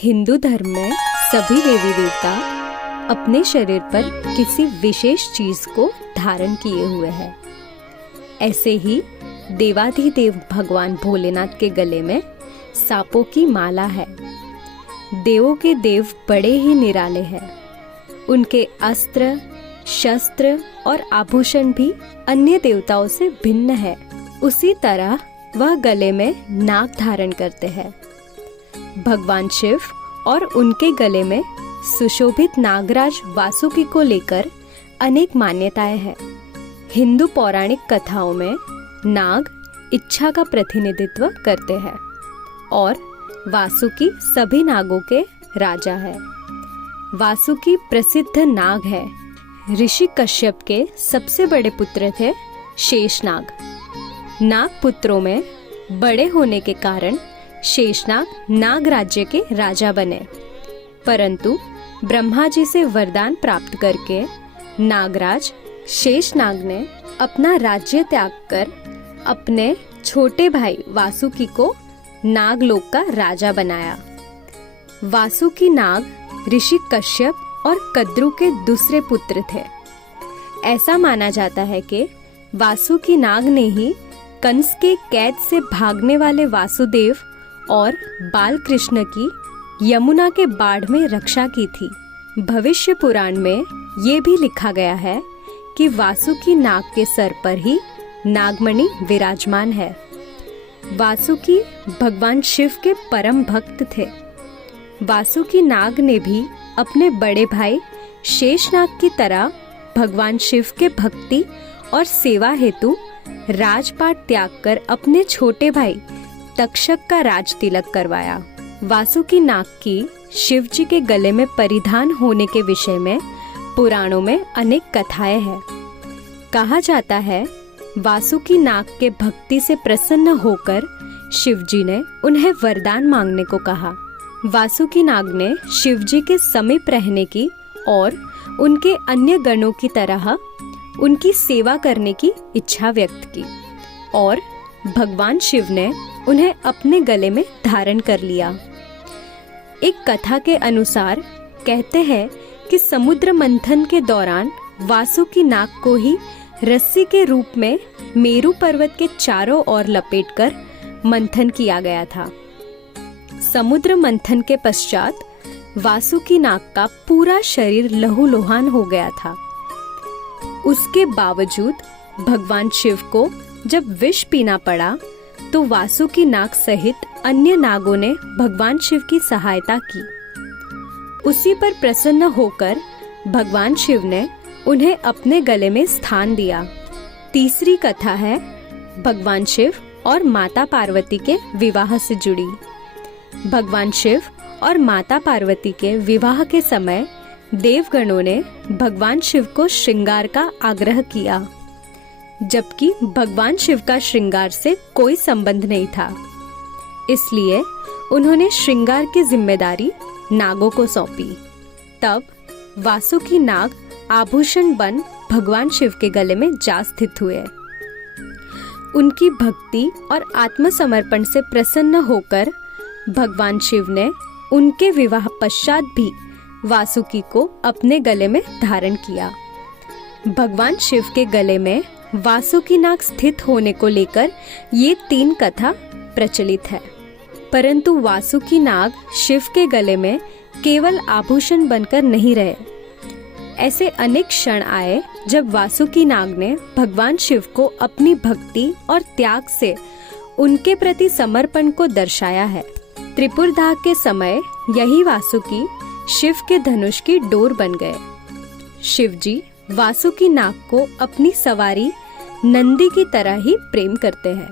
हिंदू धर्म में सभी देवी देवता अपने शरीर पर किसी विशेष चीज को धारण किए हुए हैं। ऐसे ही देवाधिदेव भगवान भोलेनाथ के गले में सांपों की माला है। देवों के देव बड़े ही निराले हैं। उनके अस्त्र, शस्त्र और आभूषण भी अन्य देवताओं से भिन्न है। उसी तरह वह गले में नाग धारण करते हैं। भगवान शिव और उनके गले में सुशोभित नागराज वासुकी को लेकर अनेक मान्यताएं हैं। हिंदू पौराणिक कथाओं में नाग इच्छा का प्रतिनिधित्व करते हैं और वासुकी सभी नागों के राजा है। वासुकी प्रसिद्ध नाग है। ऋषि कश्यप के सबसे बड़े पुत्र थे शेषनाग। नाग पुत्रों में बड़े होने के कारण शेषनाग नाग राज्य के राजा बने, परंतु ब्रह्मा जी से वरदान प्राप्त करके नागराज शेषनाग ने अपना राज्य त्याग कर अपने छोटे भाई वासुकी को नागलोक का राजा बनाया। वासुकी नाग ऋषि कश्यप और कद्रु के दूसरे पुत्र थे। ऐसा माना जाता है कि वासुकी नाग ने ही कंस के कैद से भागने वाले वासुदेव और बाल कृष्ण की यमुना के बाढ़ में रक्षा की थी। भविष्य पुराण में ये भी लिखा गया है कि वासुकी नाग के सर पर ही नागमणि विराजमान है। वासुकी भगवान शिव के परम भक्त थे। वासुकी नाग ने भी अपने बड़े भाई शेषनाग की तरह भगवान शिव के भक्ति और सेवा हेतु राजपाट त्याग कर अपने छोटे भाई तक्षक का राज तिलक करवाया। वासुकी नाग की शिव जी के गले में परिधान होने के विषय में पुराणों में अनेक कथाएं हैं। कहा जाता है वासुकी नाग के भक्ति से प्रसन्न होकर शिव जी ने उन्हें वरदान मांगने को कहा। वासुकी नाग ने शिव जी के समीप रहने की और उनके अन्य गणों की तरह उनकी सेवा करने की इच्छा व्यक्त की और भगवान शिव ने उन्हें अपने गले में धारण कर लिया। एक कथा के अनुसार कहते हैं कि समुद्र मंथन के दौरान वासुकी नाग को ही रस्सी के रूप में मेरु पर्वत के चारों ओर लपेटकर मंथन किया गया था। समुद्र मंथन के पश्चात वासुकी नाग का पूरा शरीर लहूलुहान हो गया था। उसके बावजूद भगवान शिव को जब विष पीना पड़ा तो वासुकी नाग सहित अन्य नागों ने भगवान शिव की सहायता की। उसी पर प्रसन्न होकर भगवान शिव ने उन्हें अपने गले में स्थान दिया। तीसरी कथा है भगवान शिव और माता पार्वती के विवाह से जुड़ी। भगवान शिव और माता पार्वती के विवाह के समय देवगणों ने भगवान शिव को श्रृंगार का आग्रह किया, जबकि भगवान शिव का श्रृंगार से कोई संबंध नहीं था। इसलिए उन्होंने श्रृंगार की जिम्मेदारी नागों को सौंपी। तब वासुकी नाग आभूषण बन भगवान शिव के गले में जा स्थित हुए। उनकी भक्ति और आत्मसमर्पण से प्रसन्न होकर भगवान शिव ने उनके विवाह पश्चात भी वासुकी को अपने गले में धारण किया। भगवान शिव के गले में वासुकी नाग स्थित होने को लेकर ये 3 कथा प्रचलित है, परंतु वासुकी नाग शिव के गले में केवल आभूषण बनकर नहीं रहे। ऐसे अनेक क्षण आए जब वासुकी नाग ने भगवान शिव को अपनी भक्ति और त्याग से उनके प्रति समर्पण को दर्शाया है। त्रिपुरदाह के समय यही वासुकी शिव के धनुष की डोर बन गए। शिव जी वासुकी नाग को अपनी सवारी नंदी की तरह ही प्रेम करते हैं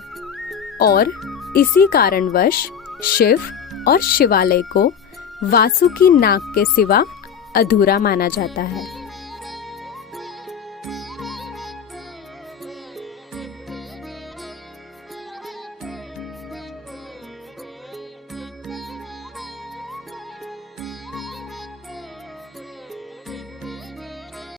और इसी कारणवश शिव और शिवालय को वासुकी नाग के सिवा अधूरा माना जाता है।